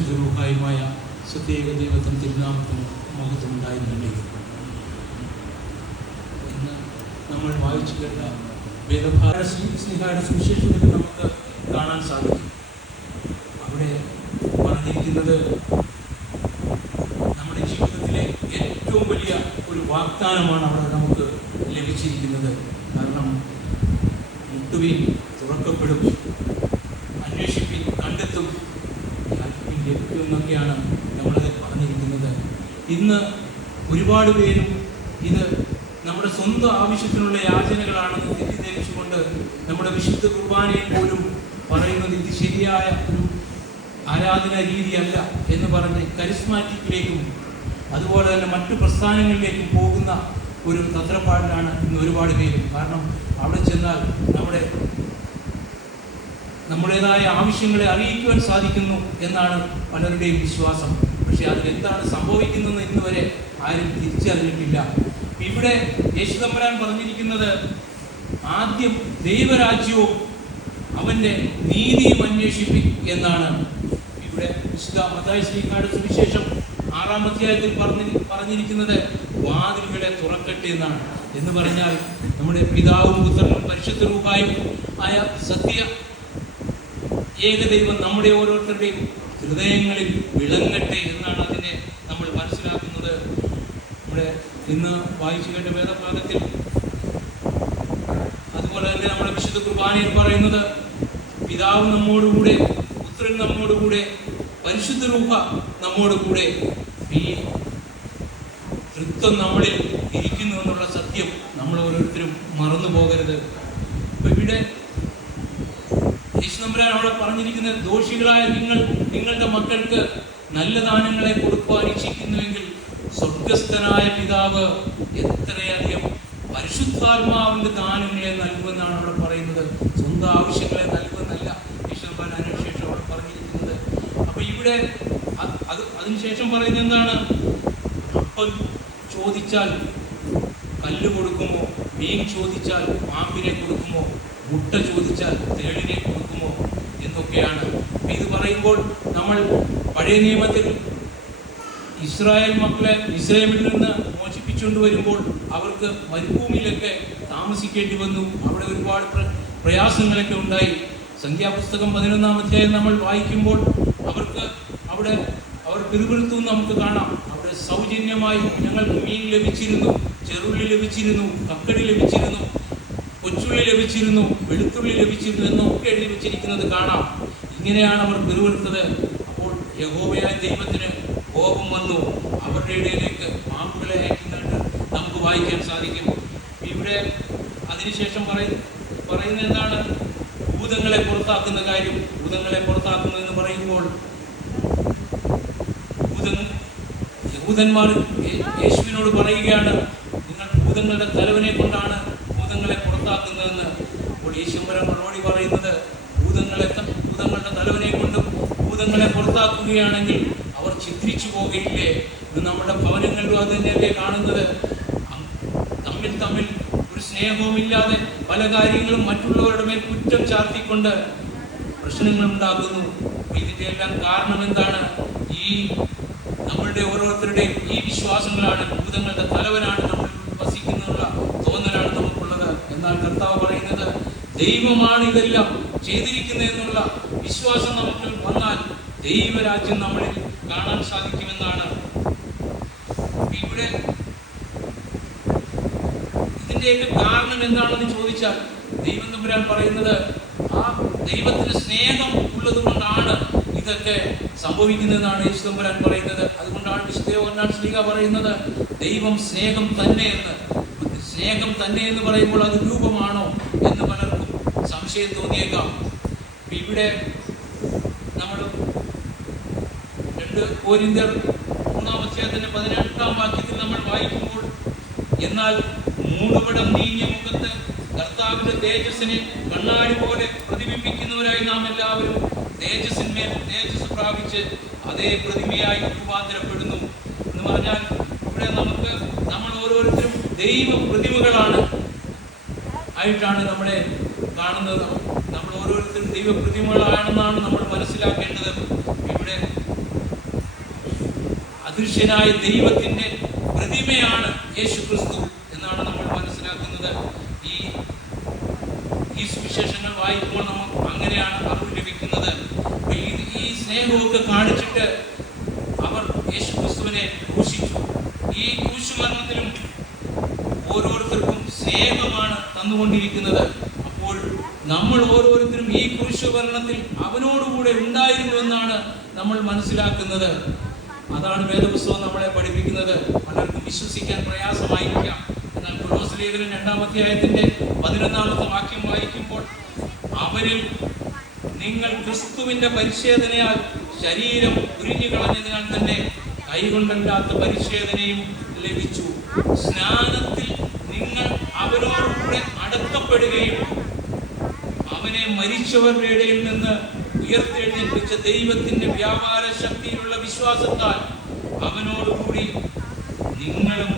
പരിശുദ്ധ റൂഹായുമായ സത്യേക ദൈവത്തിന് തിരുനാമത്തിന് മഹത്വം ഉണ്ടായിരുന്നേ. ഇന്ന് നമ്മൾ വായിച്ചു കേട്ട വേദഭാര സ്നേഹയുടെ സുവിശേഷത്തിൽ നമുക്ക് കാണാൻ സാധിക്കും. അവിടെ പറഞ്ഞിരിക്കുന്നത് നമ്മുടെ ജീവിതത്തിലെ ഏറ്റവും വലിയ ഒരു വാഗ്ദാനമാണ് അവിടെ നമുക്ക് ലഭിച്ചിരിക്കുന്നത്. കാരണം മുട്ടുവിൻ തുറക്കപ്പെടും, അന്വേഷിപ്പിൻ കണ്ടെത്തും, ലഭിക്കും എന്നൊക്കെയാണ് നമ്മളത് പറഞ്ഞിരിക്കുന്നത്. ഇന്ന് ഒരുപാട് പേരും ഇത് നമ്മുടെ സ്വന്തം ആവശ്യത്തിനുള്ള യാചനകളാണെന്ന് തെറ്റിദ്ധരിച്ചുകൊണ്ട് നമ്മുടെ വിശുദ്ധ കുർബാനയിൽ പോലും പറയുന്നത് ഇത് ശരിയായ ഒരു ആരാധന രീതിയല്ല എന്ന് പറഞ്ഞ് കരിസ്മാറ്റിക്കിലേക്കും അതുപോലെ തന്നെ മറ്റു പ്രസ്ഥാനങ്ങളിലേക്കും പോകുന്ന ഒരു തത്രപ്പാടിലാണ് ഇന്ന് ഒരുപാട് പേരും. കാരണം അവിടെ ചെന്നാൽ നമ്മുടേതായ ആവശ്യങ്ങളെ അറിയിക്കുവാൻ സാധിക്കുന്നു എന്നാണ് പലരുടെയും വിശ്വാസം. പക്ഷെ അതിലെന്താണ് സംഭവിക്കുന്നതെന്ന് ഇന്ന് വരെ ആരും തിരിച്ചറിഞ്ഞിട്ടില്ല. ഇവിടെ യേശു തമ്പുരാൻ പറഞ്ഞിരിക്കുന്നത് ആദ്യം ദൈവരാജ്യവും അവൻ്റെ നീതിയും അന്വേഷിപ്പിൻ എന്നാണ്. ഇവിടെ വിശുദ്ധ മത്തായി ശ്ലീഹായുടെ സുവിശേഷം 6-ാം അധ്യായത്തിൽ പറഞ്ഞിരിക്കുന്നത് വാതിലുകളെ തുറക്കട്ടെ എന്നാണ്. എന്ന് പറഞ്ഞാൽ നമ്മുടെ പിതാവും പുത്രനും പരിശുദ്ധ റൂഹായും ആയ സത്യ ഏകദൈവം നമ്മുടെ ഓരോരുത്തരുടെയും ഹൃദയങ്ങളിൽ വിളങ്ങട്ടെ എന്നാണ് അതിനെ നമ്മൾ മനസ്സിലാക്കുന്നത്. നമ്മുടെ ഇന്ന് വായിച്ചു കേട്ട വേദഭാഗത്തിൽ അതുപോലെ തന്നെ നമ്മുടെ വിശുദ്ധ കുർബാനയിൽ പറയുന്നത് പിതാവ് നമ്മോടുകൂടെ, പുത്രൻ നമ്മോടുകൂടെ, പരിശുദ്ധ റൂഹ നമ്മോടുകൂടെ, ഈ തൃത്വം നമ്മളിൽ ഇരിക്കുന്നു എന്നുള്ള സത്യം നമ്മൾ ഓരോരുത്തരും മറന്നു പോകരുത്. അപ്പൊ ഇവിടെ യേശുനമ്പുരാൻ അവിടെ പറഞ്ഞിരിക്കുന്നത് ദോഷികളായ നിങ്ങളുടെ മക്കൾക്ക് നല്ല ദാനങ്ങളെ കൊടുക്കുവാൻ ഇച്ഛിക്കുന്നുവെങ്കിൽ സ്വർഗസ്ഥനായ പിതാവ് എത്രയധികം പരിശുദ്ധാത്മാവിന്റെ ദാനങ്ങളെ നൽകുമെന്നാണ് അവിടെ പറയുന്നത്. സ്വന്തം ആവശ്യങ്ങളെ നൽകുമെന്നല്ല യേശുനമ്പുരാൻ അതിനുശേഷം അവിടെ പറഞ്ഞിരിക്കുന്നത്. അപ്പൊ ഇവിടെ അതിനുശേഷം പറയുന്നത് എന്താണ്? അപ്പം ചോദിച്ചാൽ കല്ല് കൊടുക്കുമോ? മീൻ ചോദിച്ചാൽ പാമ്പിനെ കൊടുക്കുമോ? മുട്ട ചോദിച്ചാൽ തേളിനെ കൊടുക്കുമോ എന്നൊക്കെയാണ്. ഇത് പറയുമ്പോൾ നമ്മൾ പഴയ നിയമത്തിൽ ഇസ്രായേൽ മക്കളെ ഇസ്രായേലിൽ നിന്ന് മോചിപ്പിച്ചുകൊണ്ട് വരുമ്പോൾ അവർക്ക് മരുഭൂമിയിലൊക്കെ താമസിക്കേണ്ടി വന്നു. അവിടെ ഒരുപാട് പ്രയാസങ്ങളൊക്കെ ഉണ്ടായി. സംഖ്യാപുസ്തകം 11-ാം അധ്യായം നമ്മൾ വായിക്കുമ്പോൾ അവർ പിറുപിറുത്തു നമുക്ക് കാണാം. അവിടെ സൗജന്യമായി ഞങ്ങൾക്ക് മീൻ ലഭിച്ചിരുന്നു, ചെറുള്ളി ലഭിച്ചിരുന്നു, കക്കടി ലഭിച്ചിരുന്നു, കൊച്ചുള്ളി ലഭിച്ചിരുന്നു, വെളുത്തുള്ളി ലഭിച്ചിരുന്നു എന്നൊക്കെ എഴുതി വെച്ചിരിക്കുന്നത് കാണാം. ഇങ്ങനെയാണ് അവർ പിറുപിറുത്തത്. അപ്പോൾ യഹോവയായ ദൈവത്തിന് കോപം വന്നു, അവരുടെ ഇടയിലേക്ക് പാമ്പുകളെ അയക്കുന്നതായിട്ട് നമുക്ക് വായിക്കാൻ സാധിക്കും. ഇവിടെ അതിനുശേഷം പറയുന്നത് എന്താണ്? ഭൂതങ്ങളെ പുറത്താക്കുന്ന കാര്യം. ഭൂതങ്ങളെ പുറത്താക്കുന്നതെന്ന് പറയുമ്പോൾ യഹൂദന്മാർ യേശുവിനോട് പറയുകയാണ്, നിങ്ങൾ ഭൂതങ്ങളുടെ തലവനെ കൊണ്ടാണ് ഭൂതങ്ങളെ പുറത്താക്കുന്നതെന്ന്. അപ്പോൾ യേശുവരൻ മറുപടി പറയുന്നത്, ഭൂതങ്ങളുടെ തലവനെ കൊണ്ടും ഭൂതങ്ങളെ പുറത്താക്കുകയാണെങ്കിൽ അവർ ചിത്രിച്ചു പോകുകയില്ലേ? ഇത് നമ്മുടെ ഭവനങ്ങളിലും അത് തന്നെയല്ലേ കാണുന്നത്. തമ്മിൽ ഒരു സ്നേഹവുമില്ലാതെ പല കാര്യങ്ങളും മറ്റുള്ളവരുടെ മേൽ കുറ്റം ചാർത്തിക്കൊണ്ട് പ്രശ്നങ്ങൾ ഉണ്ടാക്കുന്നു. ഇതിന്റെ എല്ലാം കാരണം എന്താണ്? ഈ നമ്മളുടെ ഓരോരുത്തരുടെയും ഈ വിശ്വാസങ്ങളാണ്. ഭൂതങ്ങളുടെ തലവനാണ് നമ്മൾ വസിക്കുന്നുള്ള തോന്നലാണ് നമുക്കുള്ളത്. എന്നാൽ കർത്താവ് പറയുന്നത് ദൈവമാണ് ഇതെല്ലാം ചെയ്തിരിക്കുന്നതെന്നുള്ള വിശ്വാസം നമുക്ക് വന്നാൽ ദൈവരാജ്യം നമ്മളിൽ കാണാൻ സാധിക്കുമെന്നാണ്. ഇവിടെ ഇതിന്റെയൊക്കെ കാരണം എന്താണെന്ന് ചോദിച്ചാൽ ദൈവം തമ്പുരാൻ പറയുന്നത് ആ ദൈവത്തിന് സ്നേഹം ഉള്ളത് കൊണ്ടാണ് ഇതൊക്കെ സംഭവിക്കുന്നതെന്നാണ് യേശു തമ്പുരാൻ പറയുന്നത്. അതുകൊണ്ടാണ് വിശുദ്ധ യോഹന്നാൻ ശ്ലീഹ പറയുന്നത് ദൈവം സ്നേഹം തന്നെ എന്ന്. സ്നേഹം തന്നെ എന്ന് പറയുമ്പോൾ അത് രൂപമാണോ എന്ന് പലർക്കും സംശയം തോന്നിയേക്കാം. ഇവിടെ നമ്മൾ 2 കൊരിന്ത്യർ 3-ാം അധ്യായത്തിന്റെ 18-ാം വാക്യത്തിൽ നമ്മൾ വായിക്കുമ്പോൾ, എന്നാൽ മൂടുപടം നീങ്ങിയ മുഖത്ത് കർത്താവിന്റെ തേജസ്സിനെ കണ്ണാടി പോലെ പ്രതിബിംബിക്കുന്നവരായി നാം എല്ലാവരും തേജസ്സിന്മേൽ തേജസ് പ്രാപിച്ച് അതേ പ്രതിമയായി രൂപാന്തരപ്പെടുന്നു എന്ന് പറഞ്ഞാൽ ഇവിടെ നമ്മൾ ഓരോരുത്തരും ദൈവ പ്രതിമകളാണ് ആയിട്ടാണ് നമ്മളെ കാണുന്നത്. നമ്മൾ ഓരോരുത്തരും ദൈവ പ്രതിമകളാണെന്നാണ് നമ്മൾ മനസ്സിലാക്കേണ്ടത്. ഇവിടെ അദൃശ്യനായ ദൈവത്തിന്റെ പ്രതിമയാണ് യേശു ക്രിസ്തു എന്നാണ് നമ്മൾ മനസ്സിലാക്കുന്നത്. ഈ സുവിശേഷങ്ങൾ വായിക്കുമ്പോൾ നമുക്ക് അങ്ങനെയാണ് അറിവ് ലഭിക്കുന്നത്. ഈ സ്നേഹമൊക്കെ കാണിച്ചിട്ട് അവർ യേശു ക്രിസ്തുവിനെ ക്രൂശിച്ചു. ഈ ക്രൂശുമരണത്തിലും ഓരോരുത്തർക്കും സ്നേഹമാണ് തന്നുകൊണ്ടിരിക്കുന്നത്. അപ്പോൾ നമ്മൾ ഓരോരുത്തരും ഈ ക്രൂശുമരണത്തിൽ അവനോടുകൂടെ ഉണ്ടായിരുന്നു എന്നാണ് നമ്മൾ മനസ്സിലാക്കുന്നത്. അതാണ് വേദപുസ്തകം നമ്മളെ പഠിപ്പിക്കുന്നത്. പലർക്കും വിശ്വസിക്കാൻ പ്രയാസമായിരിക്കാം. എന്നാൽ കൊലോസ്യ ലേഖനം 2-ാം അധ്യായത്തിന്റെ 11-ാമത്തെ വാക്യം വായിക്കുമ്പോൾ, അവനിൽ നിങ്ങൾ ക്രിസ്തുവിന്റെ പരിച്ഛേദനയാൽ ശരീരം ഉരിഞ്ഞു കളഞ്ഞതിനാൽ തന്നെ കൈകൊണ്ടല്ലാത്ത പരിച്ഛേദനയും ലഭിച്ചു. സ്നാനത്തിൽ നിങ്ങൾ അവനോടുകൂടെ അടക്കപ്പെടുകയും അവനെ മരിച്ചവരുടെ ഇടയിൽ നിന്ന് ഉയർത്തെഴുന്നേൽപ്പിച്ച ദൈവത്തിന്റെ വ്യാപാര ശക്തിയിലുള്ള വിശ്വാസത്താൽ അവനോടുകൂടി നിങ്ങളും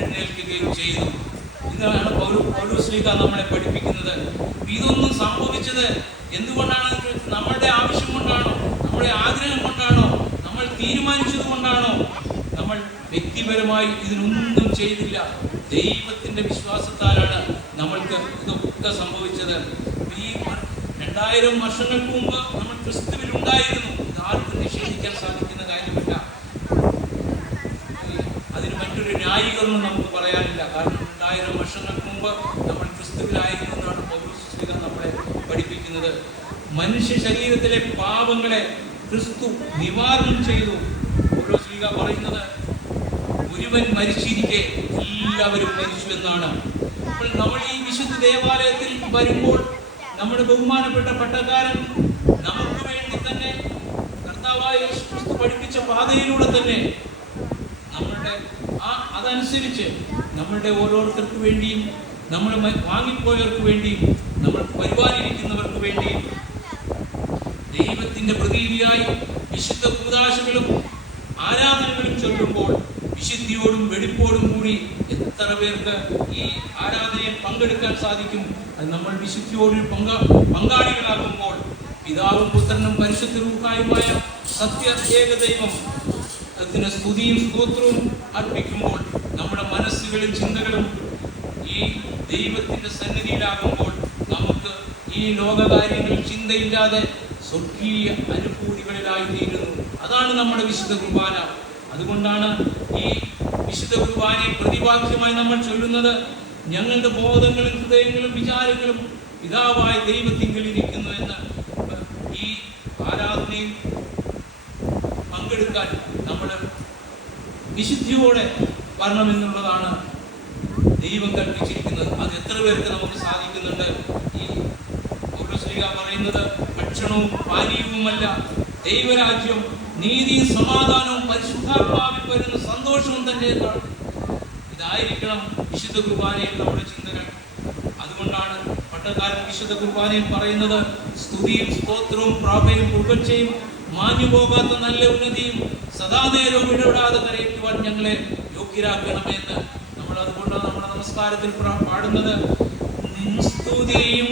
എഴുന്നേൽക്കുകയും ചെയ്തു. ഇതാണ് പൗലോസ്ലീഹ നമ്മളെ പഠിപ്പിക്കുന്നത്. ഇതൊന്നും സംഭവിച്ചത് എന്തുകൊണ്ടാണ്? നമ്മളുടെ ആവശ്യം കൊണ്ടാണോ? നമ്മുടെ ആഗ്രഹം കൊണ്ടാണോ? നമ്മൾ തീരുമാനിച്ചത് കൊണ്ടാണോ? നമ്മൾ വ്യക്തിപരമായി ഇതിനൊന്നും ചെയ്തില്ല. ദൈവത്തിന്റെ വിശ്വാസത്താലാണ് നമ്മൾക്ക് ഇതൊക്കെ സംഭവിച്ചത്. ഈ 2000 വർഷങ്ങൾക്ക് മുമ്പ് നമ്മൾ ക്രിസ്തുവിൽ ഉണ്ടായിരുന്നു. ഇതാർക്കും നിഷേധിക്കാൻ സാധിക്കുന്ന കാര്യമില്ല. അതിന് മറ്റൊരു ന്യായീകരണം നമുക്ക് പറയാനില്ല. കാരണം 2000 വർഷങ്ങൾക്ക് മുമ്പ് നമ്മൾ ക്രിസ്തുവിലായിരുന്നു എന്നാണ് പൗലോസ് നമ്മളെ പഠിപ്പിക്കുന്നത്. മനുഷ്യ ശരീരത്തിലെ പാപങ്ങളെ ക്രിസ്തു നിവാരണം ചെയ്തു. പൗലോസ് പറയുന്നത്, ഒരുവൻ മരിച്ചിരിക്കെ എല്ലാവരും മരിച്ചു എന്നാണ്. അപ്പോൾ നമ്മൾ ഈ വിശുദ്ധ ദേവാലയത്തിൽ വരുമ്പോൾ നമ്മുടെ ബഹുമാനപ്പെട്ട പട്ടക്കാരൻ നമുക്ക് വേണ്ടി തന്നെ കർത്താവായ യേശു ക്രിസ്തു പഠിപ്പിച്ച പാതയിലൂടെ തന്നെ നമ്മളുടെ അതനുസരിച്ച് നമ്മളുടെ ഓരോരുത്തർക്ക് വേണ്ടിയും, നമ്മൾ വാങ്ങിപ്പോയവർക്ക് വേണ്ടിയും, നമ്മൾ പരിപാലിക്കുന്നവർക്ക് വേണ്ടിയും ദൈവത്തിന്റെ പ്രതീതിയായി വിശുദ്ധ കൂദാശകളും ആരാധനകളും ചൊല്ലുമ്പോൾ വിശുദ്ധിയോടും വെടിപ്പോടും കൂടി എത്ര പേർക്ക് ഈ ആരാധനയിൽ പങ്കെടുക്കാൻ സാധിക്കും? അത് നമ്മൾ വിശുദ്ധിയോടും പങ്കാളികളാകുമ്പോൾ പിതാവും പുത്രനും പരിശുദ്ധ റൂഹായുമായ സത്യ ഏകദൈവം അതിന് സ്തുതിയും സ്തോത്രവും അർപ്പിക്കുമ്പോൾ നമ്മുടെ മനസ്സുകളും ചിന്തകളും ഈ ദൈവത്തിന്റെ സന്നിധിയിലാകുമ്പോൾ നമുക്ക് ഈ ലോകകാര്യങ്ങളിൽ ചിന്തയില്ലാതെ സ്വർഗീയ അനുഭൂതികളിലായി തീരുന്നു. അതാണ് നമ്മുടെ വിശുദ്ധ കുർബാന. അതുകൊണ്ടാണ് ഈ വിശുദ്ധ കുർബാനയെ പ്രതിവാക്യമായി നമ്മൾ ചൊല്ലുന്നത്, ഞങ്ങളുടെ ബോധങ്ങളും ഹൃദയങ്ങളും വിചാരങ്ങളും പിതാവായ ദൈവത്തിങ്കൽ ഇരിക്കുന്നു എന്ന്. ഈ ആരാധനയിൽ പങ്കെടുക്കാൻ നമ്മൾ വിശുദ്ധിയോടെ വരണമെന്നുള്ളതാണ് ദൈവം കൽപ്പിച്ചിരിക്കുന്നത്. അത് എത്ര പേർക്ക് നമുക്ക് സാധിക്കുന്നുണ്ട്? ഈ പൗലോസ് പറയുന്നത്, ഭക്ഷണവും പാനീയവുമല്ല ദൈവരാജ്യം നീതിയും സമാധാനവും പരിശുദ്ധാത്മാവിൽ വരുന്ന സന്തോഷവും തന്നെ എന്നാണ്. ഇതായിരിക്കണം വിശുദ്ധ കുർബാനയിൽ നമ്മുടെ ചിന്തകൾ. അതുകൊണ്ടാണ് പട്ടക്കാരൻ വിശുദ്ധ കുർബാനയിൽ പറയുന്നത്, സ്തുതിയും സ്തോത്രവും പ്രാപയും പുകഴ്ചയും മാഞ്ഞു പോകാത്ത നല്ല ഉന്നതിയും സദാനേരവും ഇടപെടാതെ കരയറ്റുവാൻ ഞങ്ങളെ യോഗ്യരാക്കണമെന്ന്. നമ്മൾ അതുകൊണ്ടാണ് നമ്മുടെ നമസ്കാരത്തിൽ പാടുന്നത്, നിൻ സ്തുതിയും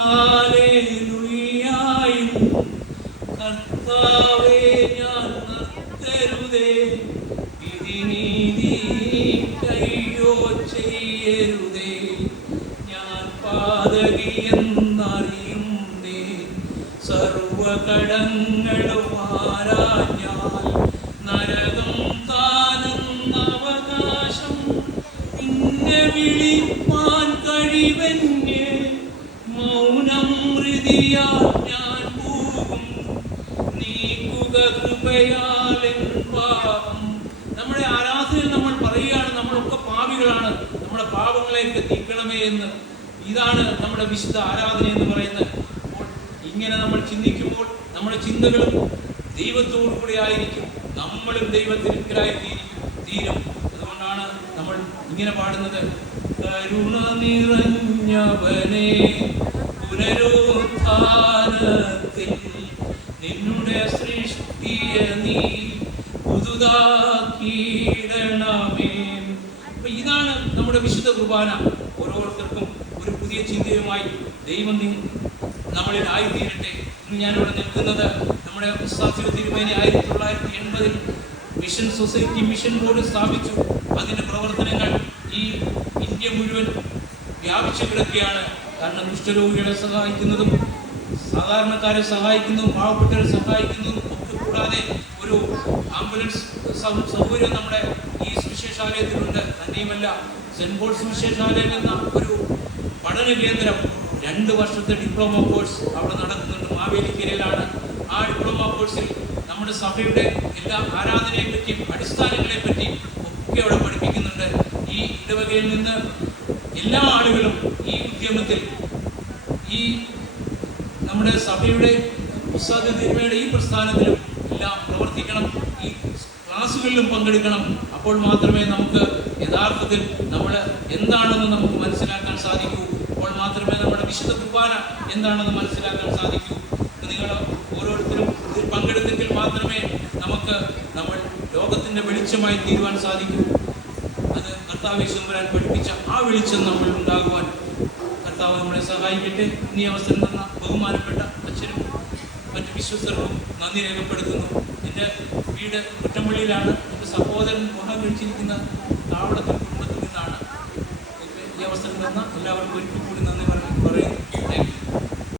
ഹല്ലേലൂയയും കർത്താവേ ഞാൻ നിർത്തരുതേ, വിധിനീതി കയ്യോ ചെയ്യരുതേ, ഞാൻ പാതകിയെന്നറിയുന്നേ, സർവകടങ്ങളും ആരാഞ്ഞാൽ നരകം താനെന്നവകാശം, നിന്നെ വിളിപ്പാൻ കഴിവെന്നെ, മൗനം ഹൃദിയാൽ ഞാൻ പോകും, നീക്കുക കൃപയാലെൻ പാപം. നമ്മുടെ ആരാധനയിൽ നമ്മൾ പറയുകയാണ്, നമ്മളൊക്കെ പാപികളാണ്, നമ്മുടെ പാപങ്ങളെയൊക്കെ നീക്കണമേ എന്ന്. ഇതാണ് നമ്മുടെ വിശുദ്ധ ആരാധന എന്ന് പറയുന്നത്. അപ്പോൾ ഇങ്ങനെ നമ്മൾ ചിന്തിക്കുമ്പോൾ നമ്മുടെ ചിന്തകളും ദൈവത്തോടു കൂടി ആയിരിക്കും, നമ്മളും ദൈവത്തിലായി തീരും. അതുകൊണ്ടാണ് നമ്മൾ ഇങ്ങനെ പാടുന്നത്, കരുണ നിറഞ്ഞവനെ പുനരുത്ഥാനത്തിൽ നിന്നുടെ സൃഷ്ടിയ നീ പുതുതാക്കിയിടണമേ. അപ്പൊ ഇതാണ് നമ്മുടെ വിശുദ്ധ കുർബാന. ഓരോരുത്തർക്കും ഒരു പുതിയ ചിന്തയുമായി ദൈവം നമ്മളിൽ ആയിത്തീരട്ടെ. ഇന്ന് ഞാനിവിടെ നിൽക്കുന്നത് നമ്മുടെ നമ്മുടെ ഉസ്താദ് തിരുമേനി 1980 മിഷൻ സൊസൈറ്റി മിഷൻ ബോർഡ് സ്ഥാപിച്ചു. അതിൻ്റെ പ്രവർത്തനങ്ങൾ ഈ ഇന്ത്യ മുഴുവൻ വ്യാപിച്ചു കിടക്കുകയാണ്. കാരണം കുഷ്ഠരോഗികളെ സഹായിക്കുന്നതും സാധാരണക്കാരെ സഹായിക്കുന്നതും പാവപ്പെട്ടവരെ സഹായിക്കുന്നതും ഒക്കെ കൂടാതെ ഒരു ആംബുലൻസ് സൗകര്യം നമ്മുടെ ഈ സുവിശേഷാലയത്തിലുണ്ട്. തന്നെയുമല്ല, സെന്റ് പോൾസ് സുവിശേഷാലയം എന്ന ഒരു പഠന കേന്ദ്രം 2 വർഷത്തെ ഡിപ്ലോമ കോഴ്സ് അവിടെ നടക്കുന്നുണ്ട്. മാവേലിക്കരയിലാണ്. ആ ഡിപ്ലോമ കോഴ്സിൽ നമ്മുടെ സഭയുടെ എല്ലാ ആരാധനയെ പറ്റിയും അടിസ്ഥാനങ്ങളെ പറ്റിയും ഒക്കെ അവിടെ പഠിപ്പിക്കുന്നുണ്ട്. ഈ ഇടവകയിൽ നിന്ന് എല്ലാ ആളുകളും ഈ ഉദ്യമത്തിൽ, ഈ നമ്മുടെ സഭയുടെ ഉസ്താദ് തിരുമേനിയുടെ ഈ പ്രസ്ഥാനത്തിലും എല്ലാം പ്രവർത്തിക്കണം. ഈ ക്ലാസ്സുകളിലും പങ്കെടുക്കണം. അപ്പോൾ മാത്രമേ നമുക്ക് യഥാർത്ഥത്തിൽ നമ്മൾ എന്താണെന്ന് നമുക്ക് മനസ്സിലാക്കാൻ സാധിക്കൂ. അപ്പോൾ മാത്രമേ നമ്മുടെ വിശുദ്ധ കുർബാന എന്താണെന്ന് മനസ്സിലാക്കാൻ സാധിക്കൂ. നിങ്ങൾ ഓരോരുത്തരും ഇതിൽ പങ്കെടുത്തെങ്കിൽ മാത്രമേ നമ്മൾ ലോകത്തിൻ്റെ വെളിച്ചമായി തീരുവാൻ സാധിക്കൂ. അത് കർത്താവ് യേശുവരാൻ പഠിപ്പിച്ച ആ വെളിച്ചം നമ്മൾ ഉണ്ടാകുവാൻ കർത്താവ് നമ്മളെ സഹായിക്കട്ടെ. ഈ അവസരം തന്ന ബഹുമാനപ്പെട്ട അച്ഛനും മറ്റ് വിശ്വസ്തർക്കും നന്ദി രേഖപ്പെടുത്തുന്നു. എൻ്റെ വീട് കുട്ടമ്പള്ളിയിലാണ്. എൻ്റെ സഹോദരൻ വിവാഹം കഴിച്ചിരിക്കുന്ന താവളത്തിൽ കുടുംബത്തിൽ നിന്നാണ്. ഈ അവസരം തന്ന എല്ലാവർക്കും